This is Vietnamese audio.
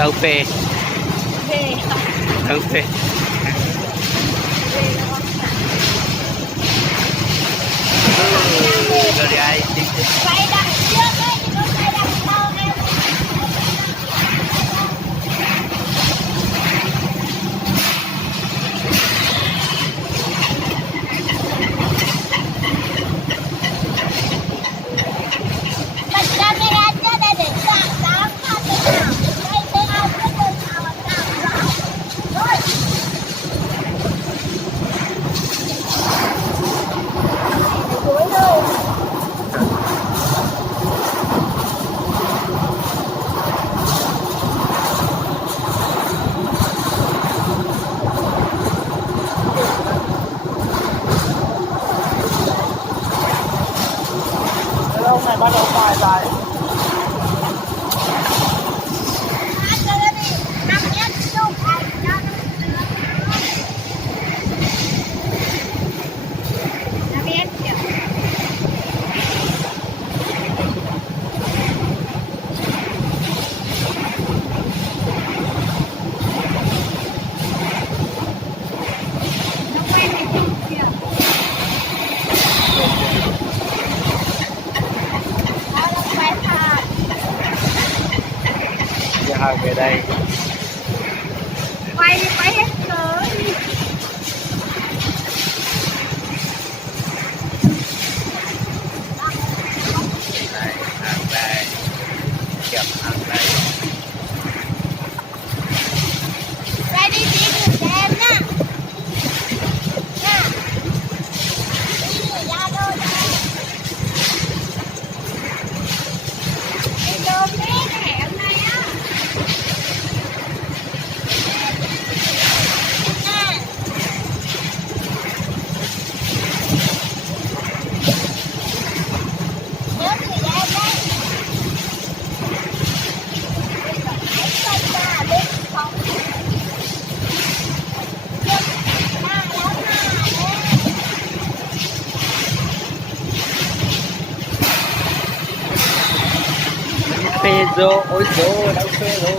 Tàu phê. Về Tàu phê. Rồi đi ai đi. quay đằng trước ấy chứ không quay đằng sau em. Bật camera cho đây để quảng cáo cho thế nào. Đây thế nào biết được nào là nào rõ. Rồi. Cuối rồi. Lâu này bắt đầu dài dài. Giờ hai về đây. Quay đi, quay hết rồi. Đây, hàng đây. Chậm hàng đây. Quay đi tí gửi cho em nhá. Nha. Tí gửi Zalo cho em. Đi đồn đi, cái hẻm này á. Nha. Nhớ gửi cho em đây. Hãy quay ra bên phòng. Phê rô, ôi dô, đau phê rồi.